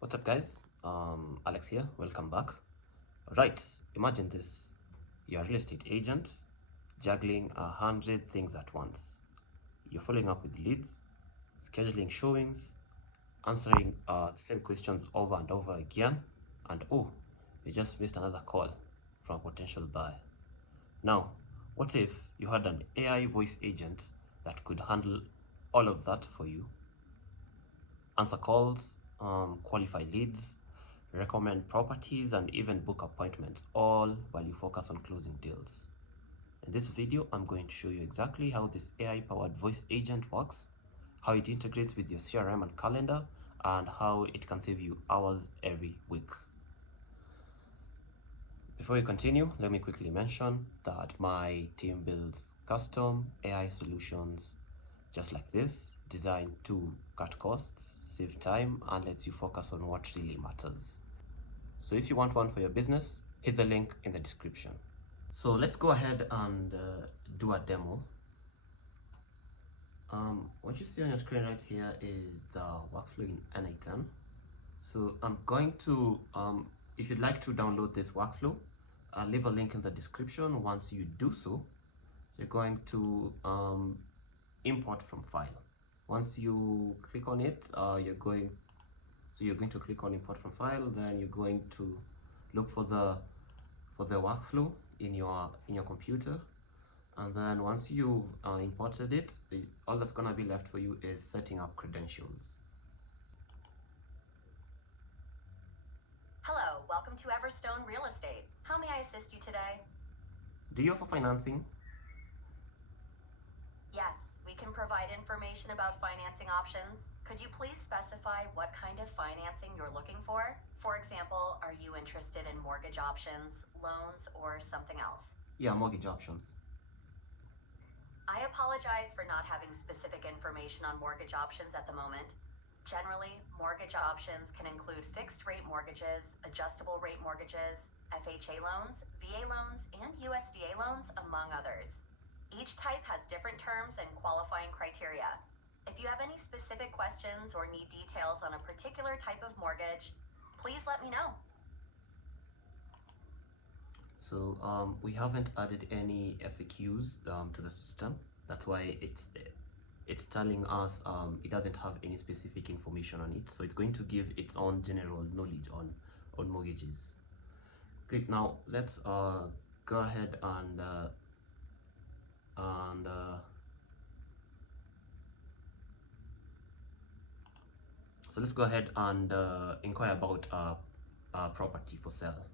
What's up, guys? Alex here. Welcome back. Right, imagine this. You're a real estate agent juggling 100 things at once. You're following up with leads, scheduling showings, answering the same questions over and over again, and oh, you just missed another call from a potential buyer. Now, what if you had an AI voice agent that could handle all of that for you? Answer calls, qualify leads, recommend properties, and even book appointments, all while you focus on closing deals. In this video, I'm going to show you exactly how this AI-powered voice agent works, how it integrates with your CRM and calendar, and how it can save you hours every week. Before we continue, let me quickly mention that my team builds custom AI solutions just like this, designed to cut costs, save time, and lets you focus on what really matters. So if you want one for your business, hit the link in the description. So let's go ahead and do a demo. What you see on your screen right here is the workflow in n8n. So I'm going to, if you'd like to download this workflow, I'll leave a link in the description. Once you do so, you're going to import from file. Once you click on it, you're going to click on import from file. Then you're going to look for the workflow in your computer, and then once you've imported it, all that's gonna be left for you is setting up credentials. Hello, welcome to Everstone Real Estate. How may I assist you today? Do you offer financing? Yes, we can provide information about financing options. Could you please specify what kind of financing you're looking for? For example, are you interested in mortgage options, loans, or something else? Yeah, mortgage options. I apologize for not having specific information on mortgage options at the moment. Generally, mortgage options can include fixed rate mortgages, adjustable rate mortgages, FHA loans, VA loans, and USDA loans, among others. Each type has different terms and qualifying criteria. If you have any specific questions or need details on a particular type of mortgage, please let me know. So we haven't added any FAQs to the system. That's why it's telling us it doesn't have any specific information on it. So it's going to give its own general knowledge on mortgages. Great. Now let's go ahead and so let's go ahead and inquire about property for sale.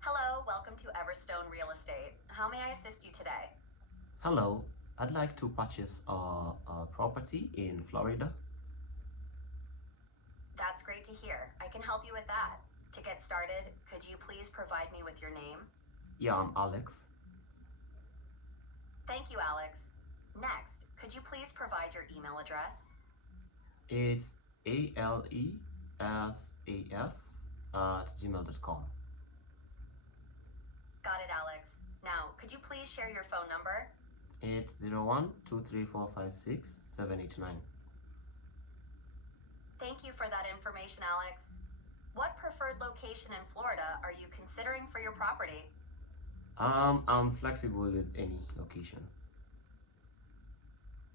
Hello, welcome to Everstone Real Estate. How may I assist you today? Hello, I'd like to purchase a property in Florida. That's great to hear. I can help you with that. To get started, could you please provide me with your name? Yeah, I'm Alex. Thank you, Alex. Next, could you please provide your email address? It's alesaf@gmail.com. Got it, Alex. Now, could you please share your phone number? It's 0123456789. Thank you for that information, Alex. What preferred location in Florida are you considering for your property? I'm flexible with any location.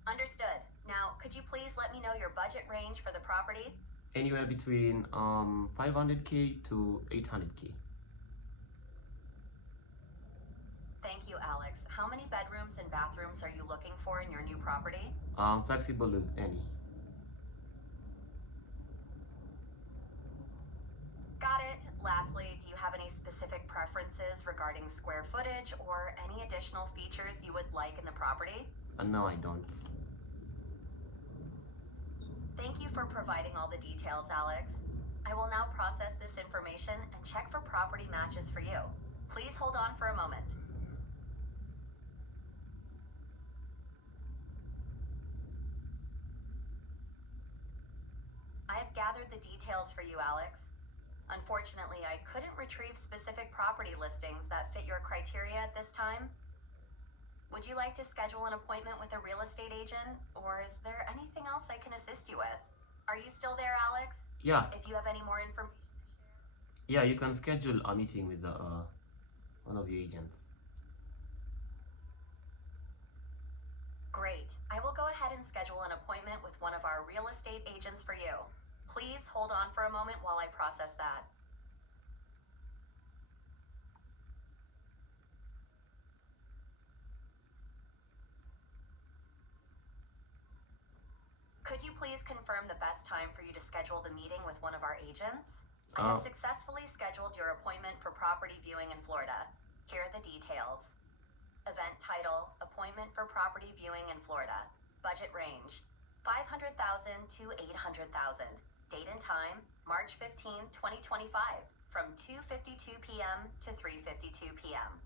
Understood. Now, could you please let me know your budget range for the property? Anywhere between 500K to 800K. Thank you, Alex. How many bedrooms and bathrooms are you looking for in your new property? I'm flexible with any. Got it. Lastly, do you have any specific preferences regarding square footage or any additional features you would like in the property? No, I don't. Thank you for providing all the details, Alex. I will now process this information and check for property matches for you. Please hold on for a moment. I have gathered the details for you, Alex. Unfortunately, I couldn't retrieve specific property listings that fit your criteria at this time. Would you like to schedule an appointment with a real estate agent, or is there anything else I can assist you with? Yeah. If you have any more information to share. Yeah, you can schedule a meeting with one of your agents. Great. I will go ahead and schedule an appointment with one of our real estate agents for you. Please hold on for a moment while I process that. Could you please confirm the best time for you to schedule the meeting with one of our agents? I have successfully scheduled your appointment for property viewing in Florida. Here are the details. Event title, appointment for property viewing in Florida. Budget range, $500,000 to $800,000. Date and time, March 15, 2025, from 2:52 p.m. to 3:52 p.m.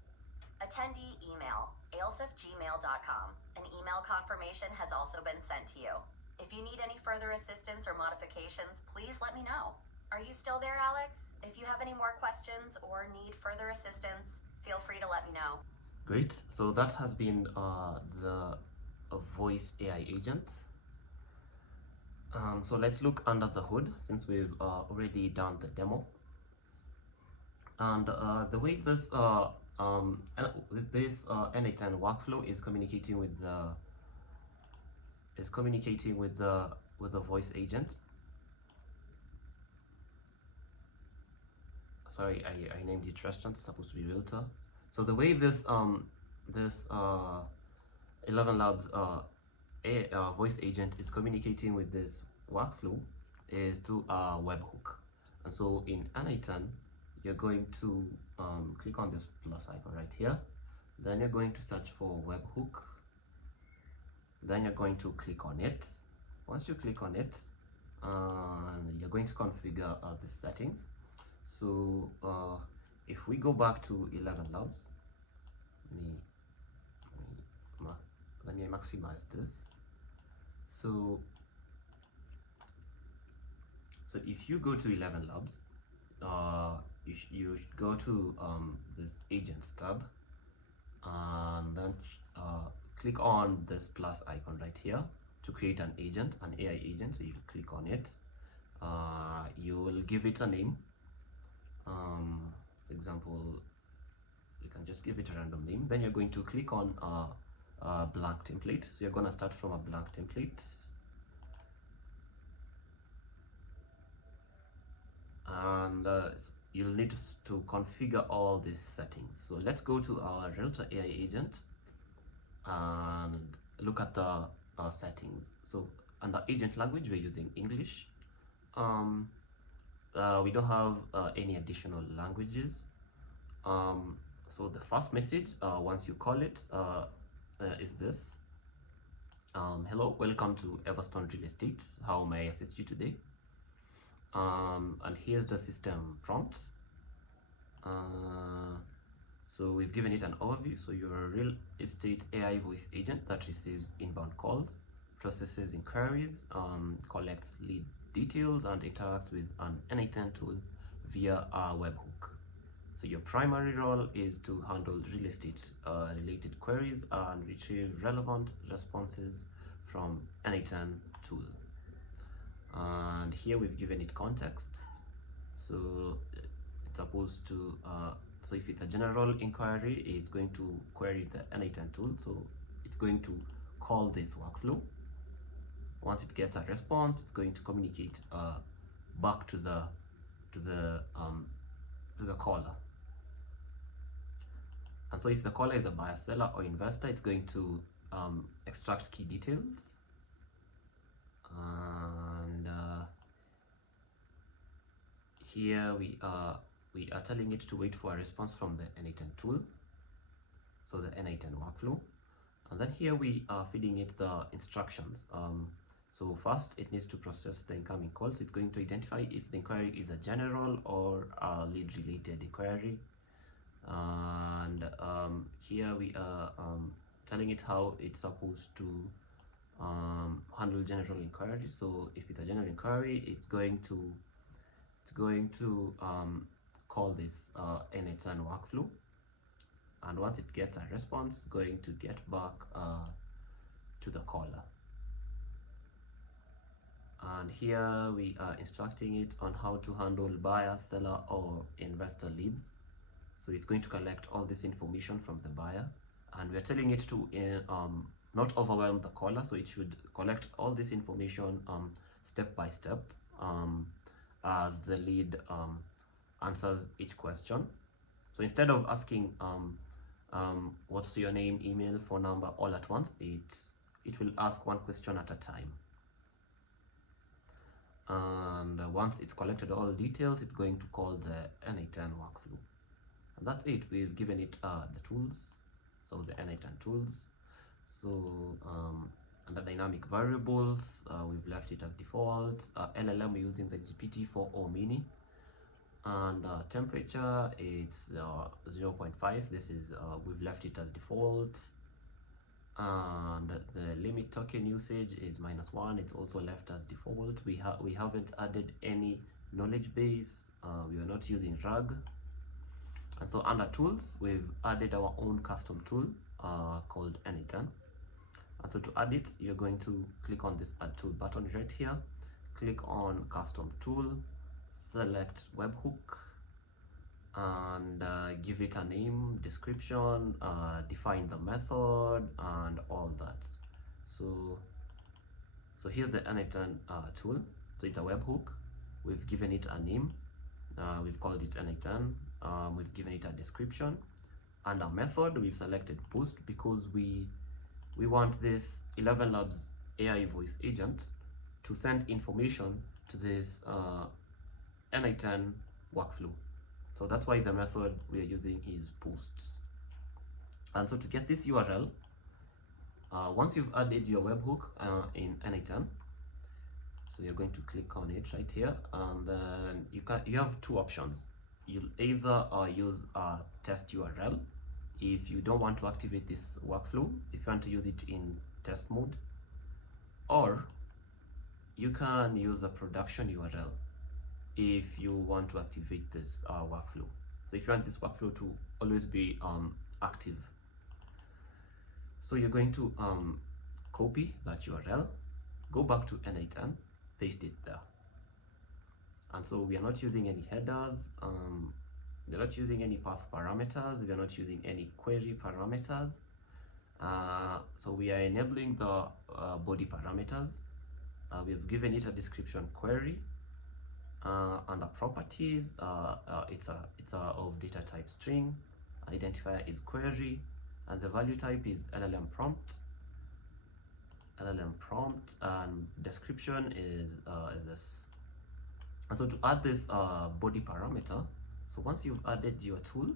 Attendee email, ailsifgmail.com. An email confirmation has also been sent to you. If you need any further assistance or modifications, please let me know. Are you still there, Alex? If you have any more questions or need further assistance, feel free to let me know. Great. So that has been the voice AI agent. So let's look under the hood since we've already done the demo. And the way this n8n workflow is communicating with the voice agent. Sorry, I named it restaurant. It's supposed to be realtor. So the way this Elevenlabs voice agent is communicating with this workflow is through a webhook. And so in n8n, you're going to click on this plus icon right here. Then you're going to search for webhook. Then you're going to click on it. Once you click on it, you're going to configure the settings. So if we go back to Elevenlabs, let me maximize this. So if you go to Elevenlabs, you should go to this agents tab, and then click on this plus icon right here to create an agent, an AI agent. So you click on it. You will give it a name. For example, you can just give it a random name. Then you're going to click on a blank template. So you're going to start from a blank template. And you'll need to configure all these settings. So let's go to our realtor AI agent and look at the settings. So under agent language, we're using English. We don't have any additional languages. So the first message, once you call it, is this. Hello, welcome to Everstone Real Estate. How may I assist you today? And here's the system prompt. So we've given it an overview. So you're a real estate AI voice agent that receives inbound calls, processes inquiries, collects lead details, and interacts with an n8n tool via our webhook. So your primary role is to handle real estate related queries and retrieve relevant responses from n8n tool. And here we've given it contexts. So it's supposed to so if it's a general inquiry, it's going to query the n8n tool. So it's going to call this workflow. Once it gets a response, it's going to communicate back to the caller. And so if the caller is a buyer, seller, or investor, it's going to extract key details. And here we are telling it to wait for a response from the n8n tool, so the n8n workflow. And then here we are feeding it the instructions. So first it needs to process the incoming calls. It's going to identify if the inquiry is a general or a lead related inquiry. And here we are telling it how it's supposed to handle general inquiries. So if it's a general inquiry, it's going to call this n8n workflow, and once it gets a response, it's going to get back to the caller. and here we are instructing it on how to handle buyer, seller, or investor leads. So it's going to collect all this information from the buyer, and we're telling it to not overwhelm the caller, so it should collect all this information step by step as the lead answers each question. So instead of asking what's your name, email, phone number all at once, it will ask one question at a time. And once it's collected all details, it's going to call the n8n workflow. And that's it. We've given it the tools, so the n8n tools. So under dynamic variables, we've left it as default. LLM, we're using the GPT-4o mini. And temperature, it's 0.5. This is we've left it as default. And the limit token usage is -1. It's also left as default. We haven't added any knowledge base. We are not using RAG. And so under tools, we've added our own custom tool called n8n. And so to add it, you're going to click on this add tool button right here, click on custom tool, select webhook, and give it a name, description, define the method, and all that. So here's the n8n tool. So it's a webhook. We've given it a name. We've called it n8n. We've given it a description and a method. We've selected post because we want this Elevenlabs AI voice agent to send information to this n8n workflow. So that's why the method we are using is posts. And so to get this URL, once you've added your webhook in n8n, so you're going to click on it right here, and then you have two options. You'll either use a test URL if you don't want to activate this workflow, if you want to use it in test mode, or you can use a production URL if you want to activate this workflow. So if you want this workflow to always be active, so you're going to copy that URL, go back to n8n, paste it there. And so we are not using any headers, we're not using any path parameters, we are not using any query parameters. So we are enabling the body parameters. We've given it a description query. Under properties, it's a of data type string, identifier is query, and the value type is LLM prompt, and description is this. And so to add this body parameter, so once you've added your tool,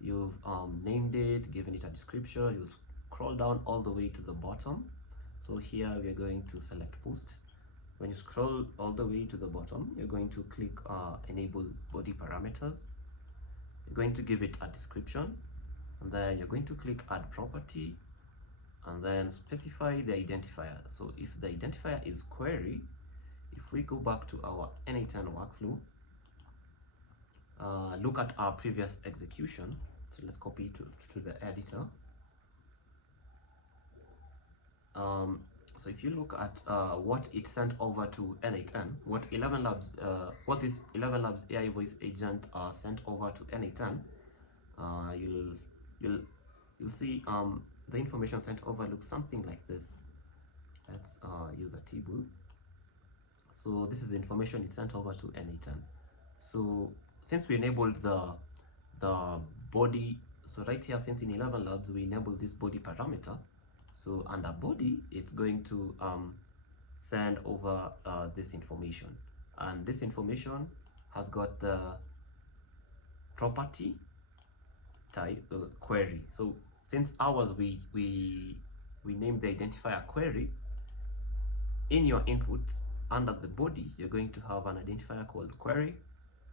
you've named it, given it a description, you'll scroll down all the way to the bottom. So here we are going to select post. When you scroll all the way to the bottom, you're going to click enable body parameters. You're going to give it a description, and then you're going to click add property, and then specify the identifier. So if the identifier is query, if we go back to our n8n workflow, look at our previous execution. So let's copy to the editor. So if you look at what it sent over to n8n, what this Elevenlabs AI voice agent sent over to n8n, you'll see the information sent over looks something like this. Let's use a table. So this is the information it sent over to n8n. So since we enabled the body, so right here, since in Elevenlabs we enabled this body parameter, so under body it's going to send over this information, and this information has got the property type query. So since ours we named the identifier query, in your inputs under the body you're going to have an identifier called query,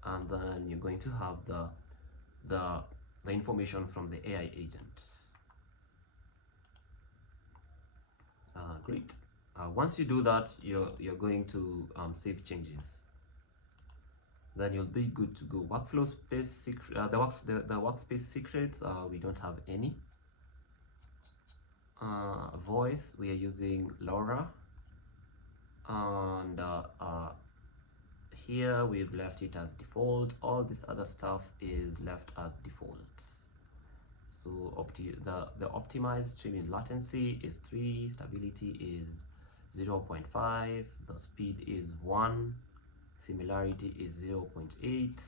and then you're going to have the information from the AI agent. Great. Once you do that, you're going to save changes. Then you'll be good to go. Workflow space secret, the workspace secrets, we don't have any. Voice, we are using Laura, and here we've left it as default. All this other stuff is left as default. So the optimized streaming latency is 3, stability is 0.5, the speed is 1, similarity is 0.8.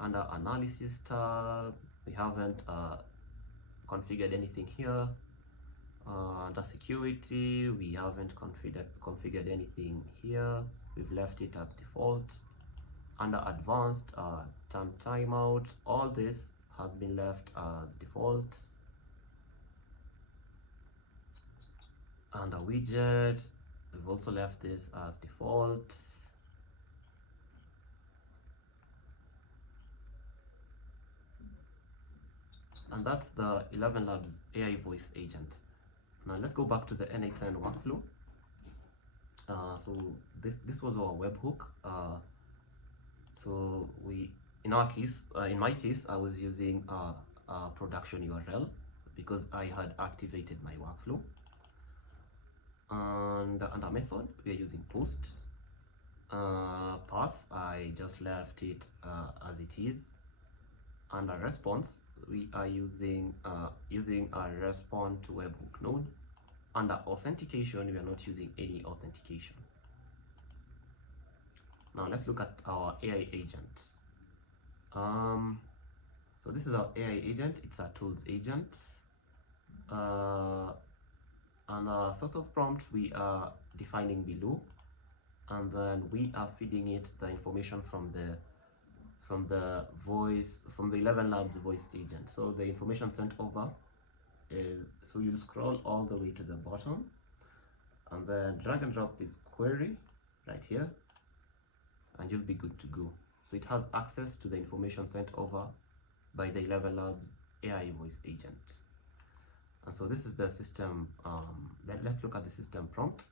Under analysis tab, we haven't configured anything here. Under security, we haven't configured anything here. We've left it as default. Under advanced, turn timeout, all this has been left as default. Under widget, we've also left this as default. And that's the Elevenlabs AI voice agent. Now let's go back to the n8n workflow. So this was our webhook. So in my case, I was using a production URL because I had activated my workflow. And under method, we are using post. Path, I just left it as it is. Under response, we are using a respond to webhook node. Under authentication, we are not using any authentication. Now let's look at our AI agent. So this is our AI agent. It's a tools agent. And the source of prompt we are defining below, and then we are feeding it the information from the Elevenlabs voice agent. So the information sent over is, so you'll scroll all the way to the bottom and then drag and drop this query right here, and you'll be good to go. So it has access to the information sent over by the Elevenlabs AI voice agent. And so this is the system. Let's look at the system prompt.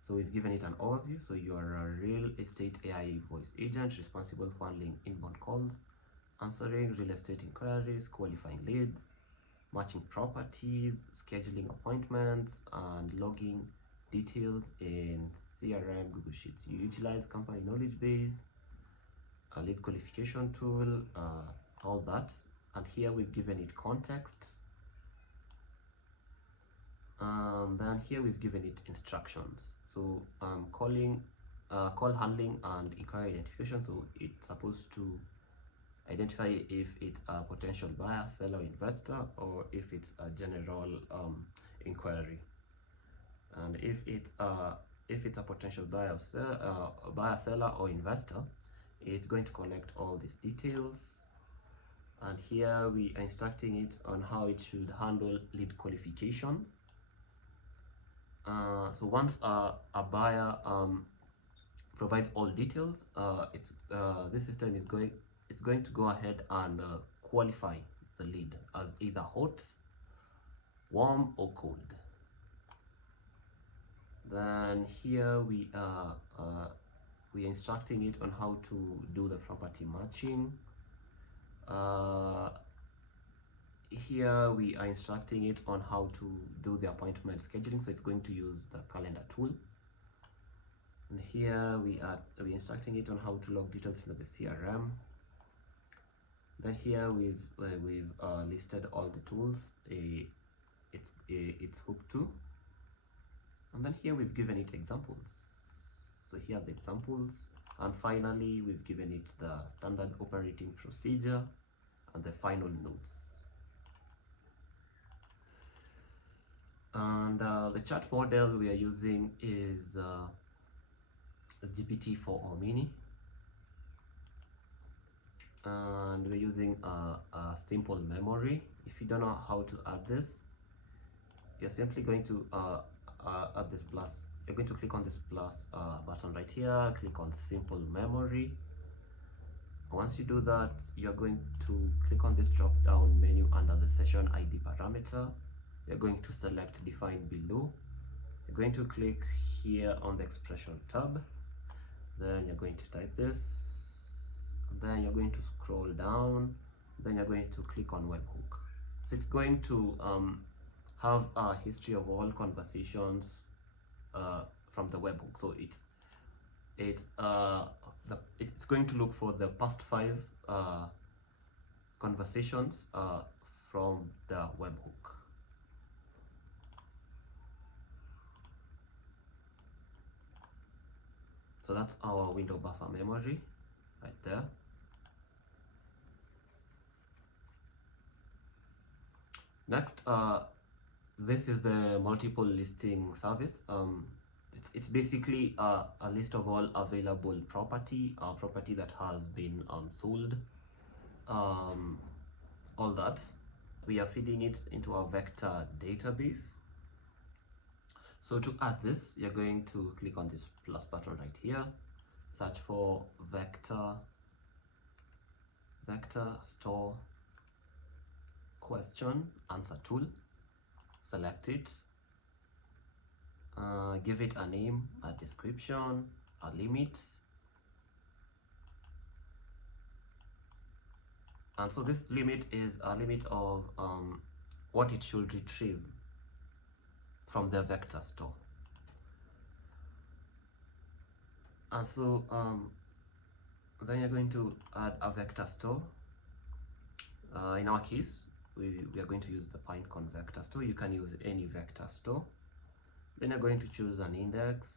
So we've given it an overview. So you are a real estate AI voice agent responsible for handling inbound calls, answering real estate inquiries, qualifying leads, matching properties, scheduling appointments, and logging details in CRM, Google Sheets. You utilize company knowledge base, a lead qualification tool, all that. And here we've given it context. Then here we've given it instructions. So call handling and inquiry identification. So it's supposed to identify if it's a potential buyer, seller, investor, or if it's a general inquiry. And if it's a potential buyer, seller, or investor, it's going to collect all these details. And here we are instructing it on how it should handle lead qualification. So once a buyer provides all details, this system is going to go ahead and qualify the lead as either hot, warm, or cold. Then here we are instructing it on how to do the property matching. Here we are instructing it on how to do the appointment scheduling, so it's going to use the calendar tool. And here we're instructing it on how to log details into the CRM. Then here we've listed all the tools it's hooked to, and then here we've given it examples. So here are the examples, and finally we've given it the standard operating procedure and the final notes. And the chat model we are using is GPT-4 or Mini, and we're using a simple memory. If you don't know how to add this, you're simply going to add this plus. You're going to click on this plus button right here, click on simple memory. Once you do that, you're going to click on this drop down menu under the session ID parameter. You're going to select define below. You're going to click here on the expression tab. Then you're going to type this. Then you're going to scroll down. Then you're going to click on webhook. So it's going to have a history of all conversations from the webhook. So it's going to look for the past 5 conversations from the webhook. So that's our window buffer memory right there. Next, this is the multiple listing service. It's basically a list of all available property that has been sold, all that. We are feeding it into our vector database. So to add this, you're going to click on this plus button right here, search for vector store question answer tool, select it, give it a name, a description, a limit, and so this limit is a limit of what it should retrieve from the vector store. And so then you're going to add a vector store. In our case, we are going to use the Pinecone vector store. You can use any vector store. Then you're going to choose an index,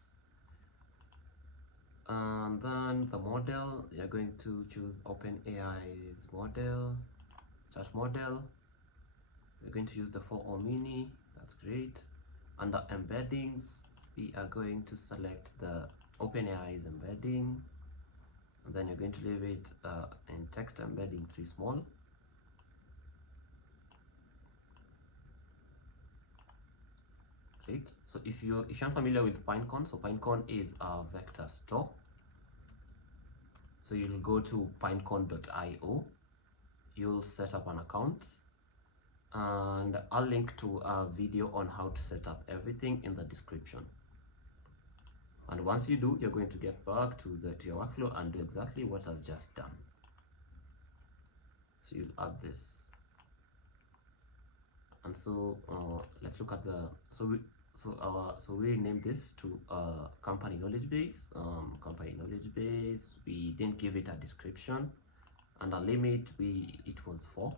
and then the model, you're going to choose OpenAI's model, chat model. We're going to use the 4O mini, that's great. Under embeddings, we are going to select the OpenAI's embedding, and then you're going to leave it in text embedding 3 small. Great. So if you're familiar with Pinecone, so Pinecone is a vector store. So you'll go to pinecone.io, you'll set up an account, and I'll link to a video on how to set up everything in the description. And once you do, you're going to get back to your workflow and do exactly what I've just done. So you'll add this, and so let's look at the so we named this to company knowledge base. Company knowledge base. We didn't give it a description, and a limit it was 4.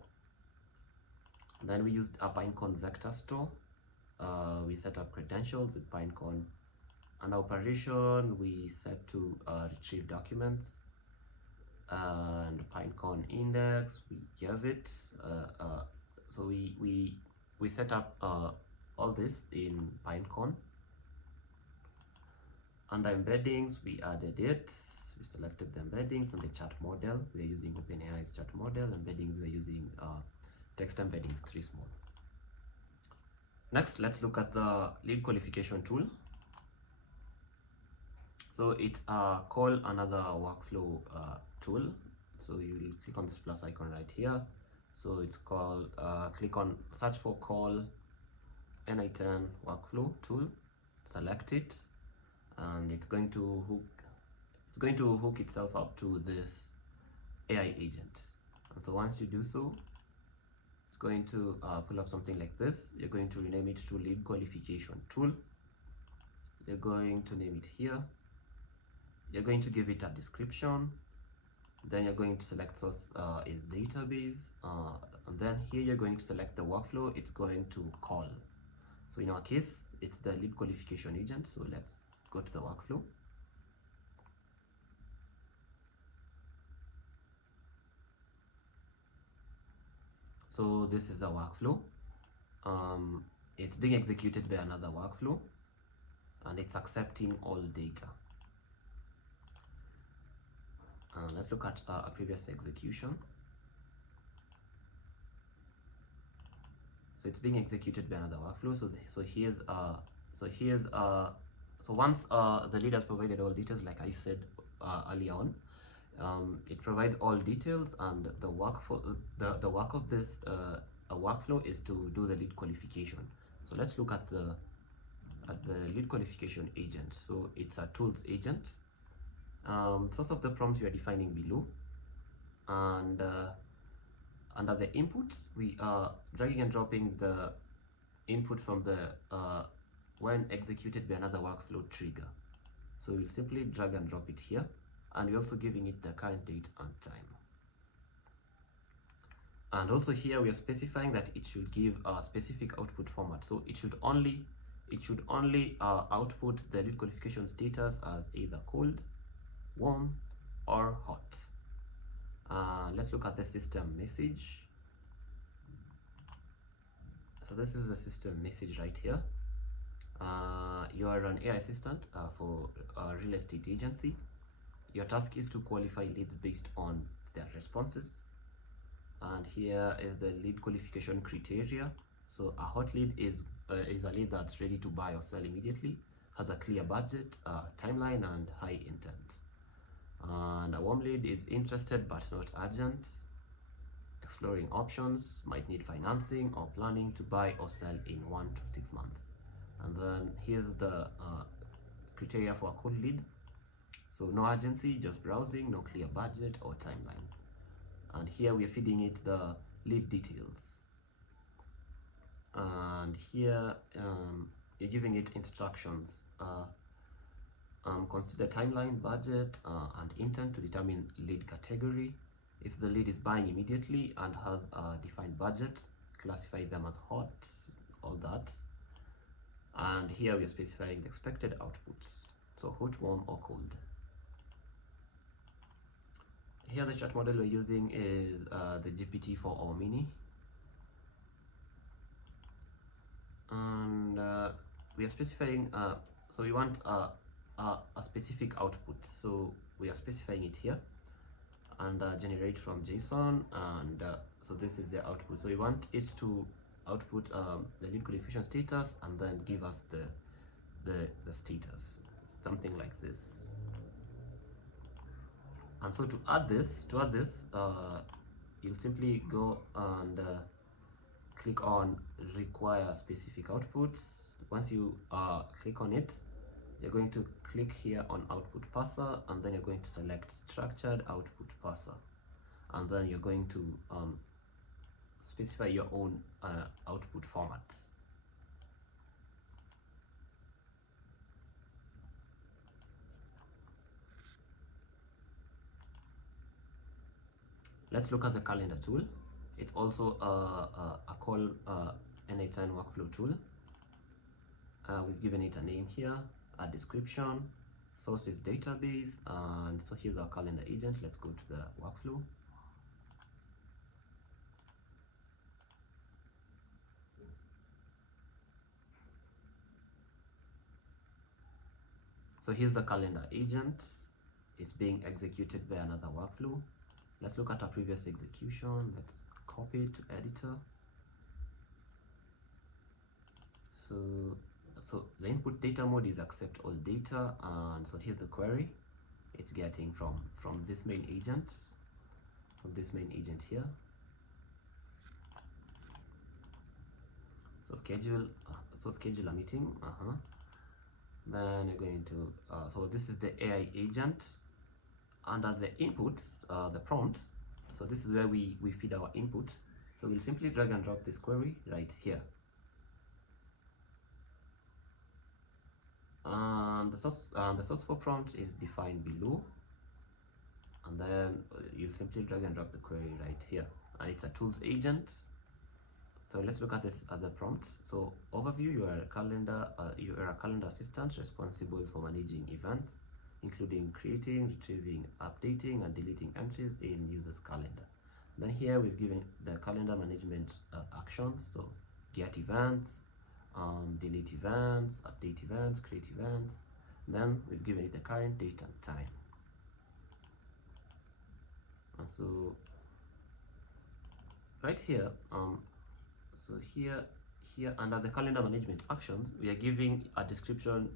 Then we used a Pinecone vector store. We set up credentials with Pinecone, and operation we set to retrieve documents, and Pinecone index we gave it. So we set up all this in Pinecone. Under embeddings, we added it. We selected the embeddings and the chat model. We are using OpenAI's chat model. Embeddings, we are using text embeddings 3 small. Next, let's look at the lead qualification tool. So it's call another workflow tool. So you will click on this plus icon right here. So it's called, click on search for call n8n workflow tool, select it, and it's going to hook itself up to this AI agent. And so once you do so, it's going to pull up something like this. You're going to rename it to lead qualification tool. You're going to name it here. You're going to give it a description. Then you're going to select source is database, and then here you're going to select the workflow it's going to call. So in our case, it's the lead qualification agent. So let's go to the workflow. So this is the workflow. It's being executed by another workflow, and it's accepting all data. Let's look at a previous execution. So it's being executed by another workflow. So once the lead has provided all details, like I said earlier on, it provides all details, and the work of this workflow is to do the lead qualification. So let's look at the lead qualification agent. So it's a tools agent. Source of the prompt we are defining below, and under the inputs we are dragging and dropping the input from the when executed by another workflow trigger. So we'll simply drag and drop it here, and we're also giving it the current date and time. And also here we are specifying that it should give a specific output format. So it should only output the lead qualification status as either cold, warm, or hot. Let's look at the system message. So this is the system message right here. You are an AI assistant for a real estate agency. Your task is to qualify leads based on their responses. And here is the lead qualification criteria. So a hot lead is a lead that's ready to buy or sell immediately, has a clear budget, timeline, and high intent. And a warm lead is interested but not urgent, exploring options, might need financing, or planning to buy or sell in 1 to 6 months. And then here's the criteria for a cold lead. So no urgency, just browsing, no clear budget or timeline. And here we are feeding it the lead details. And here you're giving it instructions. Consider timeline, budget, and intent to determine lead category. If the lead is buying immediately and has a defined budget, classify them as hot, all that. And here we are specifying the expected outputs. So hot, warm, or cold. Here the chat model we're using is the GPT-4o Mini. And we are specifying, so we want a specific output. So we are specifying it here, and generate from JSON, and so this is the output. So we want it to output the lead qualification status and then give us the status, something like this. And so to add this, you'll simply go and click on require specific outputs. Once you click on it, you're going to click here on output parser, and then you're going to select structured output parser, and then you're going to specify your own output formats. Let's look at the calendar tool. It's also a call n8n workflow tool. We've given it a name here, a description, sources database, and so here's our calendar agent. Let's go to the workflow. So here's the calendar agent. It's being executed by another workflow. Let's look at our previous execution. Let's copy it to editor. So the input data mode is accept all data, and so here's the query it's getting from this main agent, here. So schedule a meeting. Then you're going to so this is the AI agent. Under the inputs, the prompts, so this is where we feed our input. So we'll simply drag and drop this query right here. And the source for prompt is defined below, and then you'll simply drag and drop the query right here, and it's a tools agent. So let's look at this other prompts. So overview, you are a calendar assistant responsible for managing events, including creating, retrieving, updating, and deleting entries in users' calendar. Then here we've given the calendar management actions. So get events, delete events, update events, create events. Then we've given it the current date and time. And so right here, so here under the calendar management actions, we are giving a description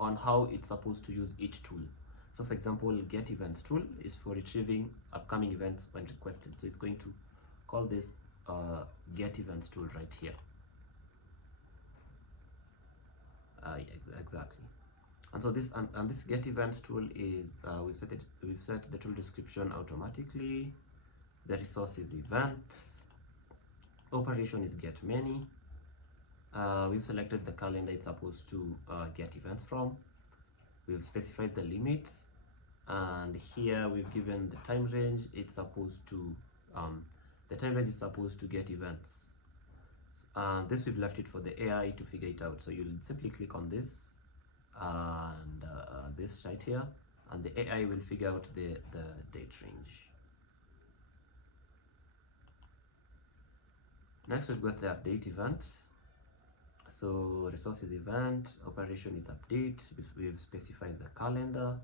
on how it's supposed to use each tool. So for example, get events tool is for retrieving upcoming events when requested. So it's going to call this get events tool right here. Exactly. And so this and this get events tool is we've set the tool description automatically. The resource is events. Operation is get many. We've selected the calendar it's supposed to get events from. we've specified the limits, and here we've given the time range. It's supposed to the time range is supposed to get events, and this we've left it for the AI to figure it out. So you'll simply click on this and this right here, and the AI will figure out the date range. Next, we've got the update event. So resources event, operation is update. We've specified the calendar,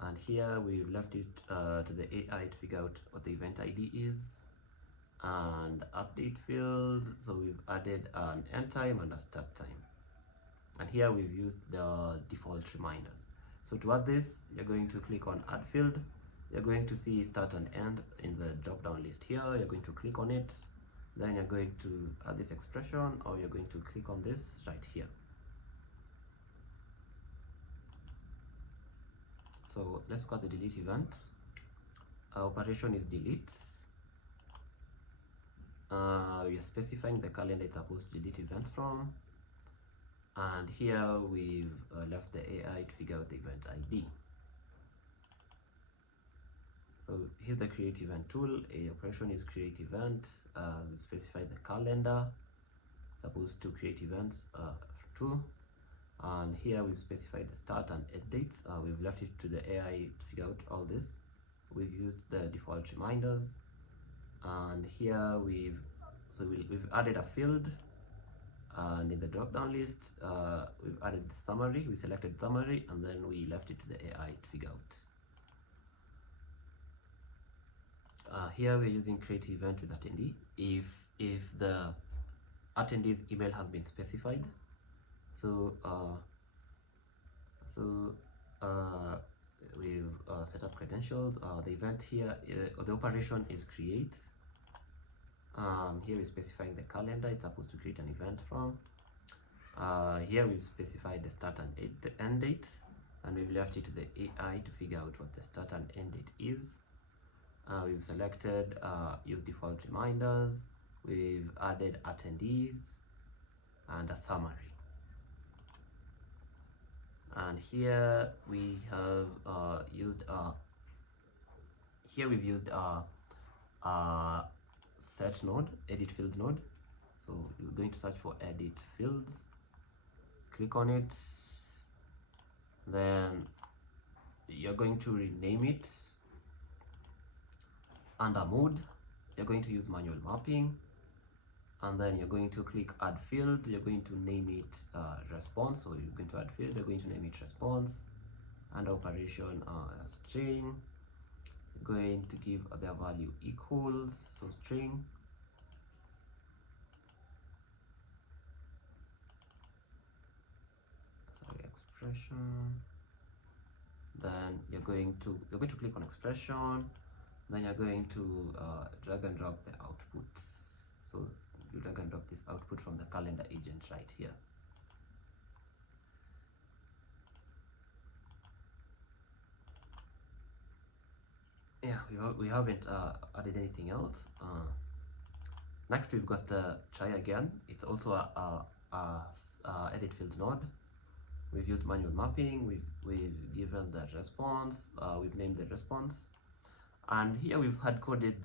and here we've left it to the AI to figure out what the event ID is, and update fields. So we've added an end time and a start time, and here we've used the default reminders. So to add this, you're going to click on add field. You're going to see start and end in the drop down list here. You're going to click on it, then you're going to add this expression, or you're going to click on this right here. So let's look at the delete event. Operation is delete. We are specifying the calendar it's supposed to delete events from, and here we've left the AI to figure out the event ID. So here's the create event tool. A operation is create event. We specify the calendar supposed to create events true, and here we've specified the start and end dates. We've left it to the AI to figure out all this. We've used the default reminders, and here we've added a field, and in the drop down list we've added the summary. We selected summary, and then we left it to the AI to figure out. Here we're using create event with attendee if the attendee's email has been specified. So we've set up credentials. The event here, the operation is create. Here we're specifying the calendar it's supposed to create an event from. Here we've specified the start and end date, and we've left it to the AI to figure out what the start and end date is. We've selected use default reminders. We've added attendees and a summary. And here we have used we've used a set node, edit fields node. So you're going to search for edit fields, click on it, then you're going to rename it. Under mode, you're going to use manual mapping, and then you're going to click add field. You're going to name it response. So you're going to add field, you're going to name it response, and operation string. You're going to give their value equals, so string. Sorry, expression. Then you're going to click on expression. Then you're going to drag and drop the outputs. So you drag and drop this output from the calendar agent right here. Yeah, we haven't added anything else. Next, we've got the try again. It's also a edit fields node. We've used manual mapping. We've given the response. We've named the response. And here we've hard coded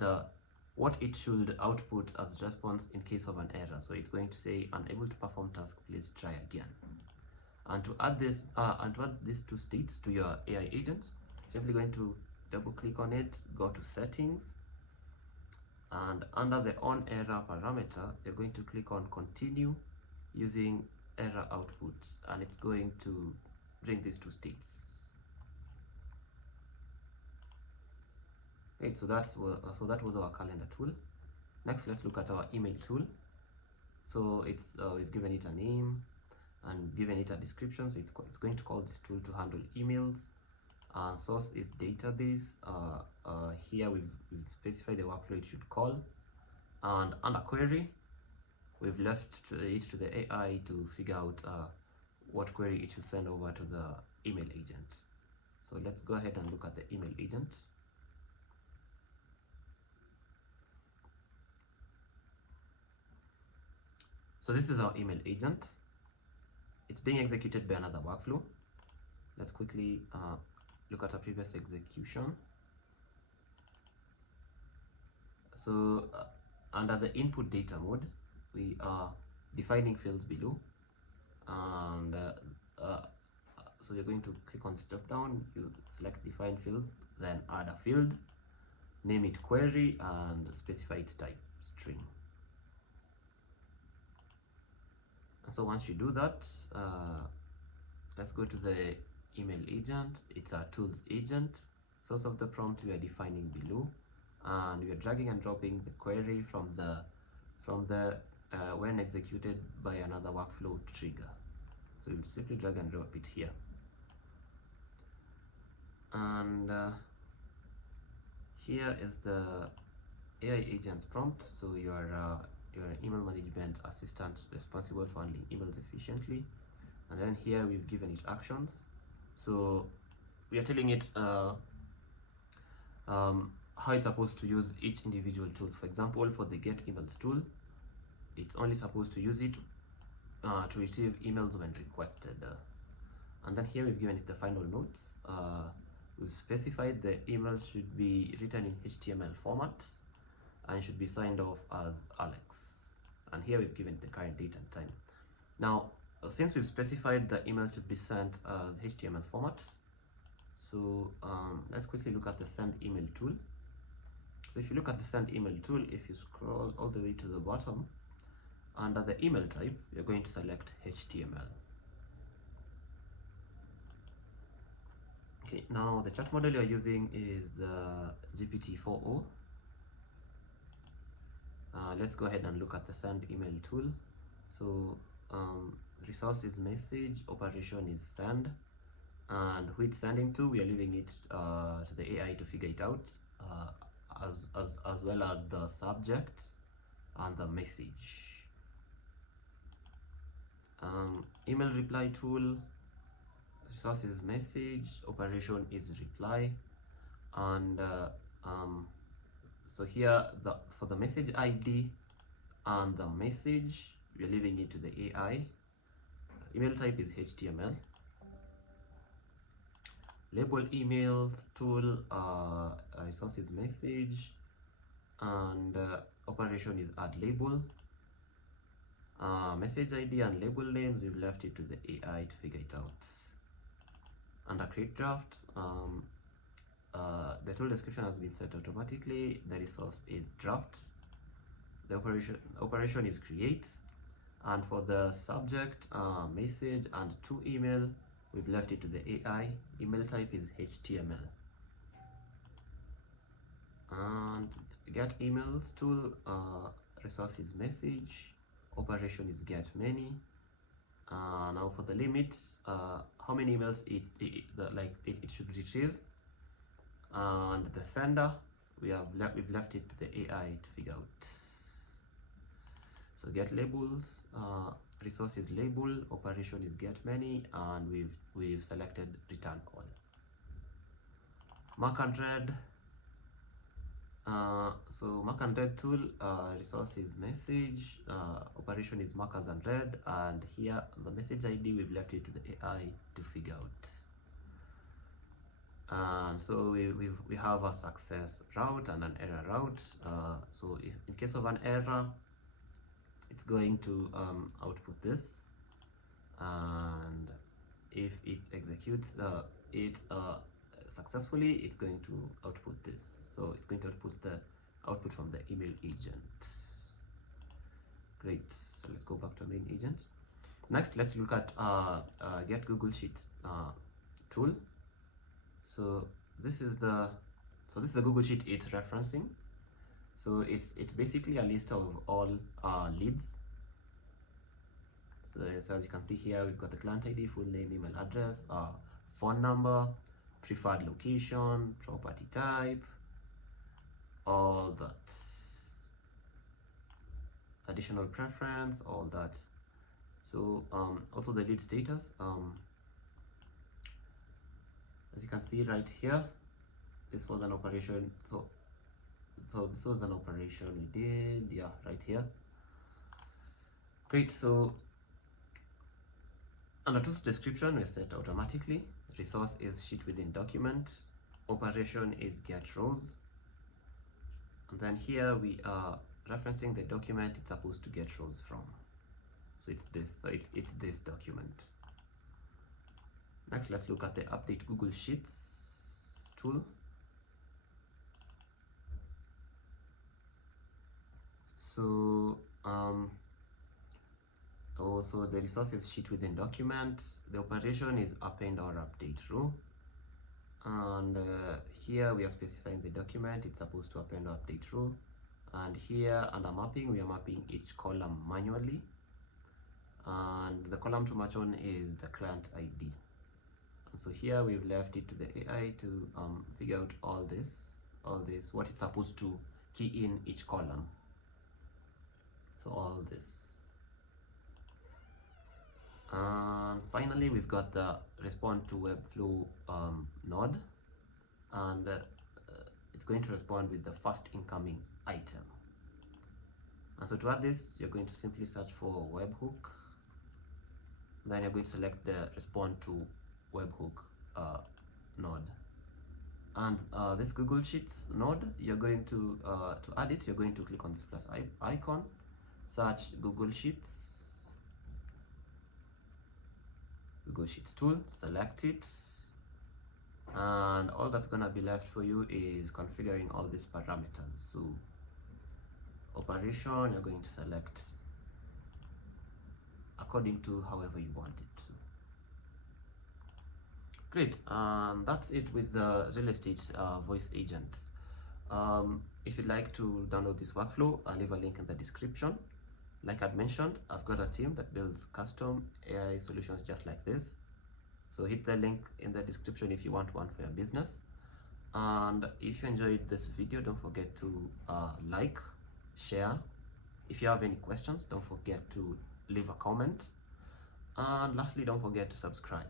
what it should output as response in case of an error. So it's going to say unable to perform task, please try again. And to add this these two states to your AI agent, simply going to double click on it, go to settings, and under the on error parameter, you're going to click on continue using error outputs, and it's going to bring these two states. Okay, so that was our calendar tool. Next, let's look at our email tool. So it's we've given it a name and given it a description. So it's going to call this tool to handle emails. Source is database. Here we've specified the workflow it should call, and under query, we've left it to the AI to figure out what query it should send over to the email agent. So let's go ahead and look at the email agent. So this is our email agent. It's being executed by another workflow. let's quickly look at a previous execution. So under the input data mode, we are defining fields below, and so you're going to click on this drop down, you select define fields, then add a field, name it query, and specify its type string. And so once you do that, let's go to the email agent. It's a tools agent. Source of the prompt we are defining below, and we are dragging and dropping the query from the when executed by another workflow trigger. So we'll simply drag and drop it here, and here is the AI agent's prompt. So you're an email management assistant responsible for handling emails efficiently, and then here we've given it actions. So we are telling it how it's supposed to use each individual tool. For example, for the get emails tool, it's only supposed to use it to retrieve emails when requested. And then here we've given it the final notes. We've specified the email should be written in HTML format and should be signed off as Alex. And here we've given the current date and time. Now, since we've specified the email should be sent as HTML format, so let's quickly look at the send email tool. So if you look at the send email tool, if you scroll all the way to the bottom, under the email type, you're going to select HTML. Okay, now the chat model you're using is the GPT-4o. Let's go ahead and look at the send email tool. So resource is message, operation is send, and who it's sending to, we are leaving it to the AI to figure it out, as well as the subject and the message. Email reply tool, resource is message, operation is reply, and so here for the message ID and the message, we're leaving it to the AI. Email type is HTML. Label emails tool, resource is message, and operation is add label. Message ID and label names, we've left it to the AI to figure it out. Under create draft, the tool description has been set automatically. The resource is draft. The operation is create, and for the subject, message, and to email, we've left it to the AI. Email type is HTML. And get emails tool, resource is message, operation is get many. Now for the limits, how many emails it should retrieve, and the sender, we've left it to the AI to figure out. So get labels, resource is label, operation is get many, and we've selected return all. Mark and read. So mark and read tool, resource is message, operation is markers and read, and here the message ID, we've left it to the AI to figure out. And so we have a success route and an error route. So if in case of an error, it's going to output this, and if it executes it successfully, it's going to output this. So it's going to output the output from the email agent. Great. So let's go back to our main agent. Next, let's look at get Google Sheets tool. So this is the Google Sheet it's referencing. So it's basically a list of all leads. So as you can see here, we've got the client ID, full name, email address, phone number, preferred location, property type, all that, additional preference, all that. So also the lead status, as you can see right here, this was an operation. So this was an operation we did, yeah, right here. Great. So under tools description, we set automatically resource is sheet within document, operation is get rows, and then here we are referencing the document it's supposed to get rows from. So it's this, it's this document. Next, let's look at the update Google Sheets tool. So also the resources sheet within document, the operation is append or update row, and here we are specifying the document it's supposed to append or update row, and here under mapping we are mapping each column manually, and the column to match on is the client ID. And so here we've left it to the AI to figure out all this what it's supposed to key in each column. So all this, and finally we've got the respond to Webflow node, and it's going to respond with the first incoming item. And so to add this, you're going to simply search for webhook, then you're going to select the respond to webhook node, and this Google Sheets node, you're going to add it, you're going to click on this plus icon, search Google Sheets tool, select it, and all that's gonna be left for you is configuring all these parameters. So operation, you're going to select according to however you want it. So great, and that's it with the real estate voice agent. If you'd like to download this workflow, I'll leave a link in the description. Like I'd mentioned, I've got a team that builds custom AI solutions just like this. So hit the link in the description if you want one for your business. And if you enjoyed this video, don't forget to like, share. If you have any questions, don't forget to leave a comment. And lastly, don't forget to subscribe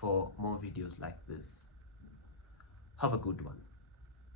for more videos like this. Have a good one.